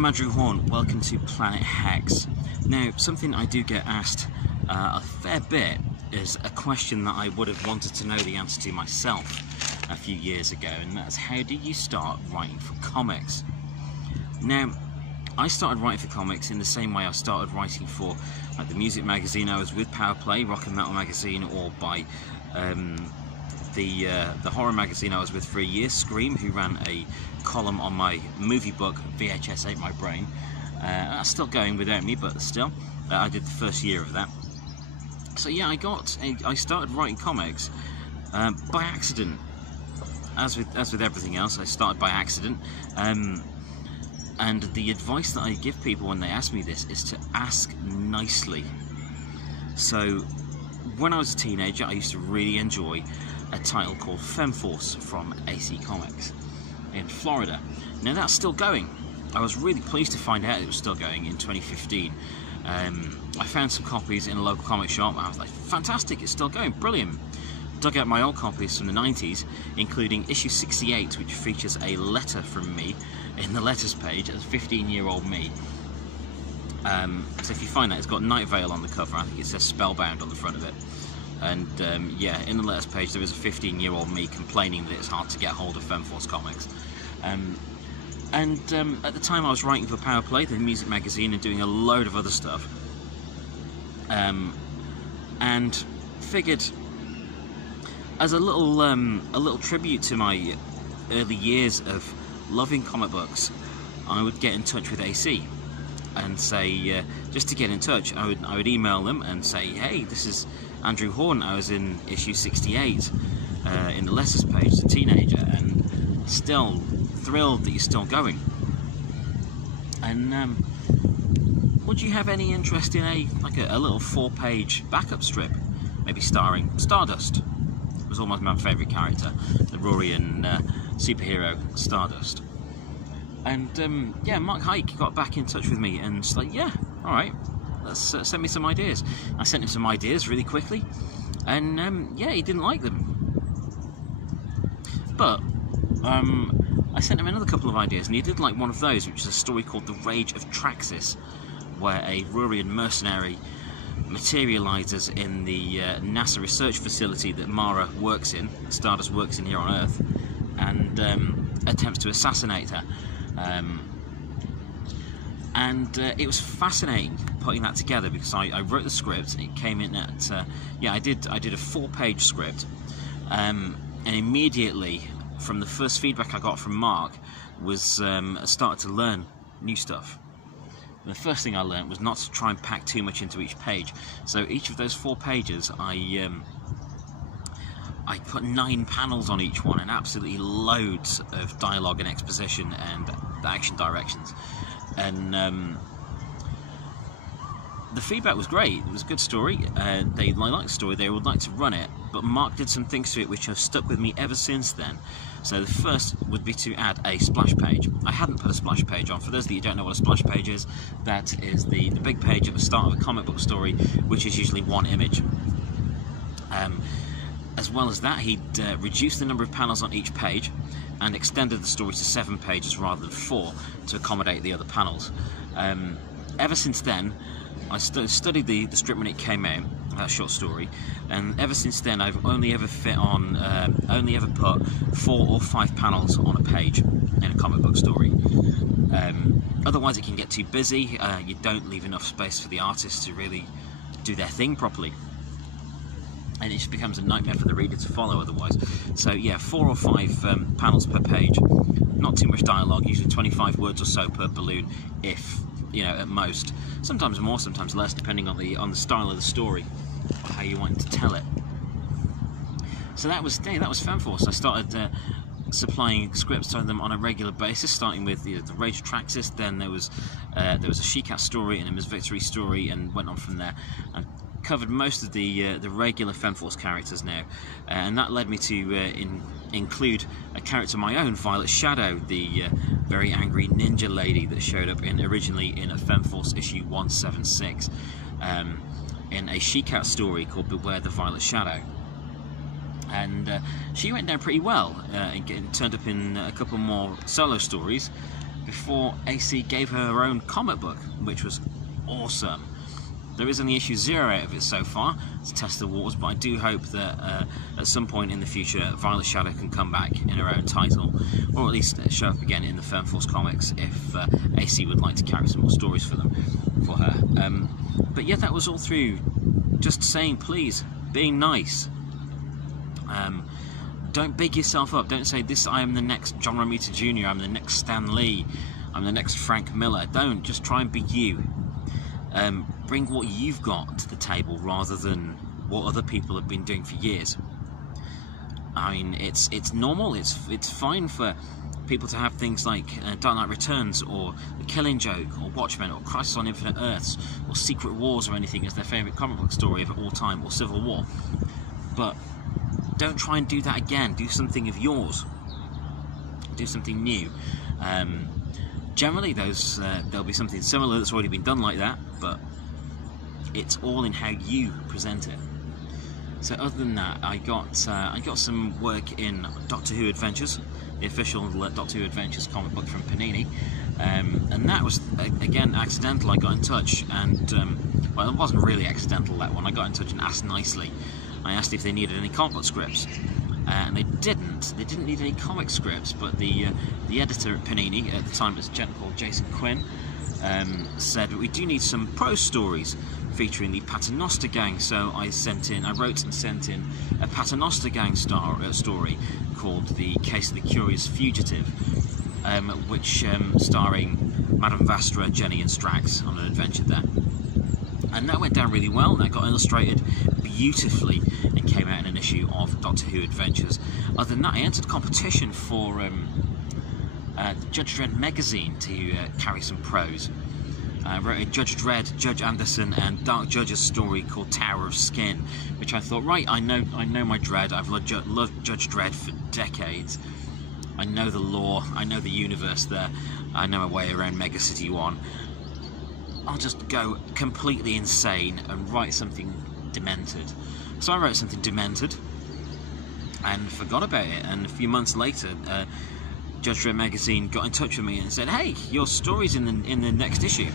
I'm Andrew Horn, welcome to Planet Hex. Now, something I do get asked a fair bit is a question that I would have wanted to know the answer to myself a few years ago, and that's how did you start writing for comics? Now, I started writing for comics in the same way I started writing for like the music magazine I was with, Power Play, Rock and Metal magazine, or by the horror magazine I was with for a year, Scream, who ran a column on my movie book VHS Ate My Brain. That's still going without me, but still, I did the first year of that. So yeah, I started writing comics by accident. As with everything else, I started by accident. And the advice that I give people when they ask me this is to ask nicely. So when I was a teenager, I used to really enjoy a title called Femforce from AC Comics in Florida. Now that's still going. I was really pleased to find out it was still going in 2015. I found some copies in a local comic shop and I was like, fantastic, it's still going, brilliant. Dug out my old copies from the 90s, including issue 68, which features a letter from me in the letters page as 15-year-old me. So if you find that, it's got Night Vale on the cover. I think it says Spellbound on the front of it. And yeah, in the letters page there is a 15-year-old me complaining that it's hard to get hold of Femforce comics. At the time I was writing for Power Play, the music magazine, and doing a load of other stuff. And figured, as a little tribute to my early years of loving comic books, I would get in touch with AC and say, just to get in touch, I would email them and say, hey, this is Andrew Horn, I was in issue 68 in the letters page as a teenager, and still thrilled that you're still going. And would you have any interest in a little 4-page backup strip, maybe starring Stardust? It was almost my favourite character, the Rourian superhero Stardust. And yeah, Mark Hike got back in touch with me and was like, yeah, alright, let's send me some ideas. I sent him some ideas really quickly, and yeah, he didn't like them. But I sent him another couple of ideas, and he did like one of those, which is a story called The Rage of Traxxas, where a Rourian mercenary materializes in the NASA research facility that Mara works in, Stardust works in here on Earth, and attempts to assassinate her. It was fascinating putting that together, because I wrote the script. It came in at yeah, I did a 4-page script, and immediately from the first feedback I got from Mark was I started to learn new stuff. And the first thing I learned was not to try and pack too much into each page. So each of those 4 pages, I put 9 panels on each one, and absolutely loads of dialogue and exposition and action directions. And the feedback was great. It was a good story. They liked the story. They would like to run it. But Mark did some things to it which have stuck with me ever since then. So the first would be to add a splash page. I hadn't put a splash page on. For those of you who don't know what a splash page is, that is the big page at the start of a comic book story, which is usually one image. As well as that, he'd reduced the number of panels on each page and extended the story to 7 pages rather than 4 to accommodate the other panels. Ever since then, I studied the strip when it came out, that short story, and ever since then I've only ever put 4 or 5 panels on a page in a comic book story. Otherwise it can get too busy. You don't leave enough space for the artists to really do their thing properly, and it just becomes a nightmare for the reader to follow otherwise. So yeah, 4 or 5 panels per page, not too much dialogue, usually 25 words or so per balloon, if, you know, at most. Sometimes more, sometimes less, depending on the style of the story, or how you want to tell it. So that was Femforce. I started supplying scripts to them on a regular basis, starting with the Rage of Traxxas. Then there was a She-Cat story and a Miss Victory story, and went on from there. I covered most of the regular Femforce characters now, and that led me to include a character of my own, Violet Shadow, the very angry ninja lady that showed up originally in a Femforce issue 176, in a She-Cat story called Beware the Violet Shadow. And she went down pretty well, and turned up in a couple more solo stories, before AC gave her own comic book, which was awesome. There is only issue 0 out of it so far to test the waters, but I do hope that at some point in the future Violet Shadow can come back in her own title, or at least show up again in the Femme Force comics if AC would like to carry some more stories for her. But yeah, that was all through just saying please, being nice. Don't big yourself up. Don't say this. I am the next John Romita Jr. I'm the next Stan Lee. I'm the next Frank Miller. Don't. Just try and be you. Bring what you've got to the table rather than what other people have been doing for years. I mean, it's normal. It's fine for people to have things like Dark Knight Returns or The Killing Joke or Watchmen or Crisis on Infinite Earths or Secret Wars or anything as their favourite comic book story of all time, or Civil War. But don't try and do that again. Do something of yours. Do something new. Generally, there'll be something similar that's already been done like that, but it's all in how you present it. So other than that, I got some work in Doctor Who Adventures, the official Doctor Who Adventures comic book from Panini, and that was again accidental. I got in touch, and well, it wasn't really accidental, that one. I got in touch and asked nicely. I asked if they needed any comic book scripts, and they didn't. They didn't need any comic scripts, but the editor at Panini at the time, was a gentleman called Jason Quinn, said we do need some prose stories featuring the Paternoster Gang. So I wrote and sent in a Paternoster Gang story called The Case of the Curious Fugitive, which starring Madame Vastra, Jenny and Strax on an adventure there. And that went down really well, and that got illustrated beautifully and came out in an issue of Doctor Who Adventures. Other than that, I entered competition for Judge Dredd magazine to carry some prose. I wrote a Judge Dredd, Judge Anderson and Dark Judge's story called Tower of Skin, which I thought, right, I know my Dredd. I've loved Judge Dredd for decades. I know the lore, I know the universe there, I know my way around Mega City 1. I'll just go completely insane and write something demented. So I wrote something demented and forgot about it, and a few months later Judge Dredd magazine got in touch with me and said, hey, your story's in the next issue.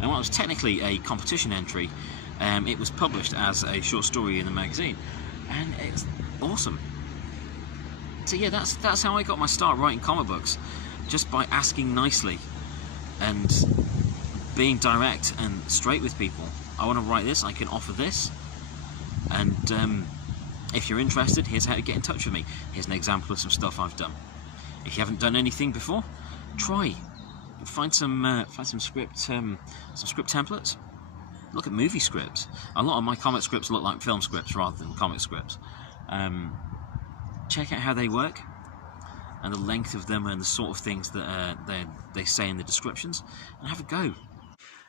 And while it was technically a competition entry, it was published as a short story in the magazine, and it's awesome. So yeah, that's how I got my start writing comic books, just by asking nicely and being direct and straight with people. I want to write this, I can offer this, and if you're interested, here's how to get in touch with me. Here's an example of some stuff I've done. If you haven't done anything before, try. Find some script templates. Look at movie scripts. A lot of my comic scripts look like film scripts rather than comic scripts. Check out how they work and the length of them and the sort of things that they say in the descriptions, and have a go.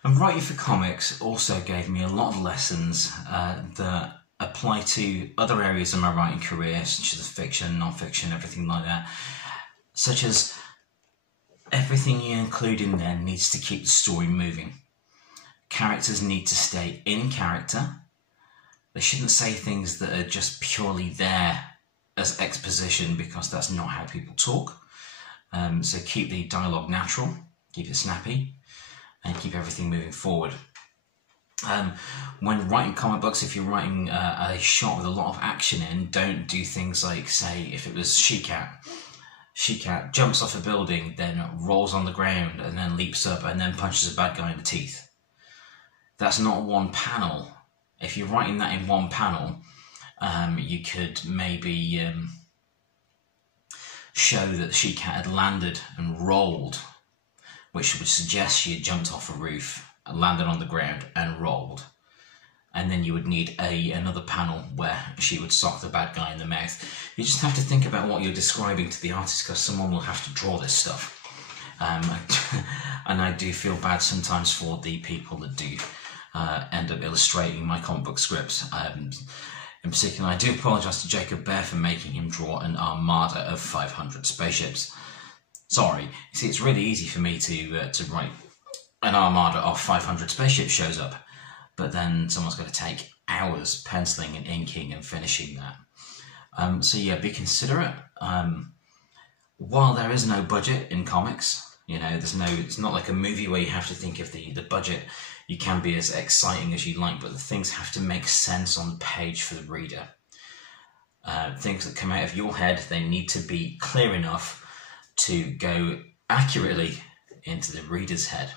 And writing for comics also gave me a lot of lessons that apply to other areas of my writing career, such as fiction, non-fiction, everything like that. Such as everything you include in there needs to keep the story moving. Characters need to stay in character. They shouldn't say things that are just purely there as exposition, because that's not how people talk. So keep the dialogue natural, keep it snappy, and keep everything moving forward. When writing comic books, if you're writing a shot with a lot of action in, don't do things like, say, if it was She-Cat jumps off a building, then rolls on the ground, and then leaps up, and then punches a bad guy in the teeth. That's not one panel. If you're writing that in one panel, you could maybe show that the She-Cat had landed and rolled, which would suggest she had jumped off a roof, landed on the ground, and rolled. And then you would need another panel where she would sock the bad guy in the mouth. You just have to think about what you're describing to the artist, because someone will have to draw this stuff. And I do feel bad sometimes for the people that do end up illustrating my comic book scripts. In particular, I do apologise to Jacob Bear for making him draw an armada of 500 spaceships. Sorry, you see, it's really easy for me to write an armada of 500 spaceships shows up, but then someone's got to take hours penciling and inking and finishing that. So yeah, be considerate. While there is no budget in comics, You know, it's not like a movie where you have to think of the budget. You can be as exciting as you like, but the things have to make sense on the page for the reader. Things that come out of your head, they need to be clear enough to go accurately into the reader's head.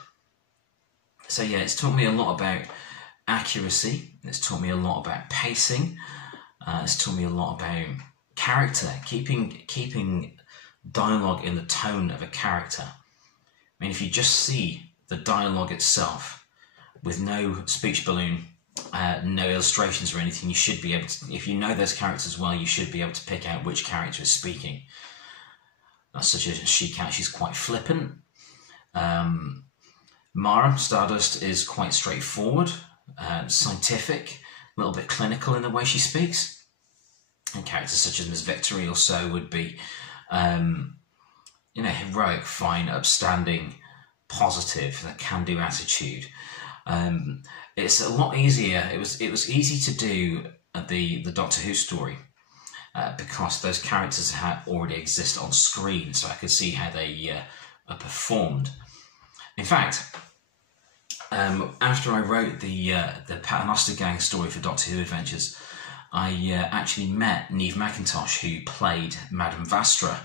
So yeah, it's taught me a lot about accuracy. It's taught me a lot about pacing. It's taught me a lot about character, keeping dialogue in the tone of a character. I mean, if you just see the dialogue itself with no speech balloon, no illustrations or anything, you should be able to, if you know those characters well, you should be able to pick out which character is speaking. Such as She-Cat, she's quite flippant. Mara, Stardust, is quite straightforward, scientific, a little bit clinical in the way she speaks. And characters such as Miss Victory or so would be, you know, heroic, fine, upstanding, positive, that can-do attitude. It's a lot easier. It was easy to do the Doctor Who story because those characters had already exist on screen, so I could see how they performed. In fact, after I wrote the Paternoster Gang story for Doctor Who Adventures, I actually met Neve McIntosh, who played Madame Vastra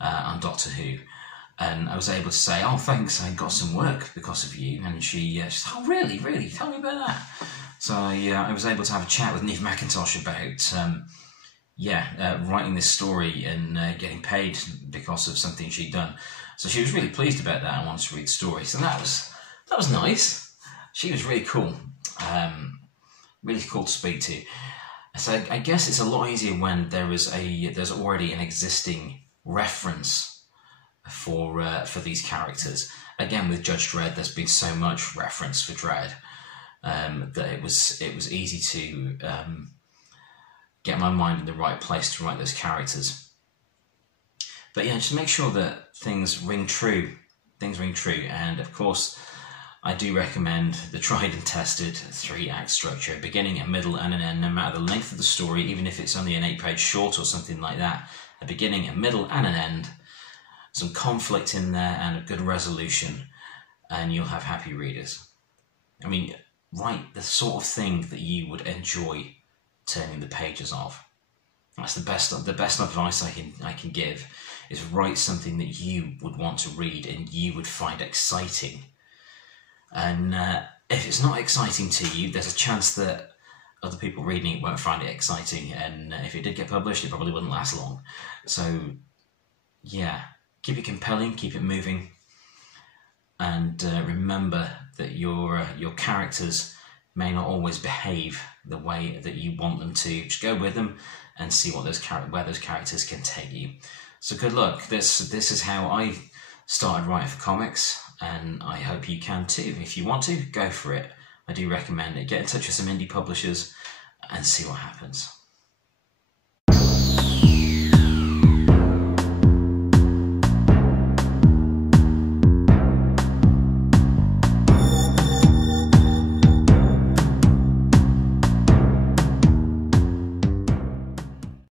on Doctor Who, and I was able to say, "Oh, thanks, I got some work because of you." And she said, "Oh, really? Tell me about that." So I was able to have a chat with Neve McIntosh about writing this story and getting paid because of something she'd done. So she was really pleased about that and wanted to read the story. So that was nice. She was really cool, really cool to speak to. So I guess it's a lot easier when there's already an existing reference for these characters. Again, with Judge Dredd, there's been so much reference for Dredd that it was easy to get my mind in the right place to write those characters. But yeah, just make sure that things ring true. And of course, I do recommend the tried and tested 3-act structure, a beginning, a middle, and an end, no matter the length of the story, even if it's only an 8-page short or something like that. A beginning, a middle, and an end. Some conflict in there and a good resolution, and you'll have happy readers. I mean, write the sort of thing that you would enjoy turning the pages of. That's the best advice I can give, is write something that you would want to read and you would find exciting. And if it's not exciting to you, there's a chance that other people reading it won't find it exciting, and if it did get published, it probably wouldn't last long. So yeah, keep it compelling, keep it moving, and remember that your characters may not always behave the way that you want them to. Just go with them and see where those characters can take you. So good luck. This is how I started writing for comics, and I hope you can too. If you want to, go for it. I do recommend it. Get in touch with some indie publishers and see what happens.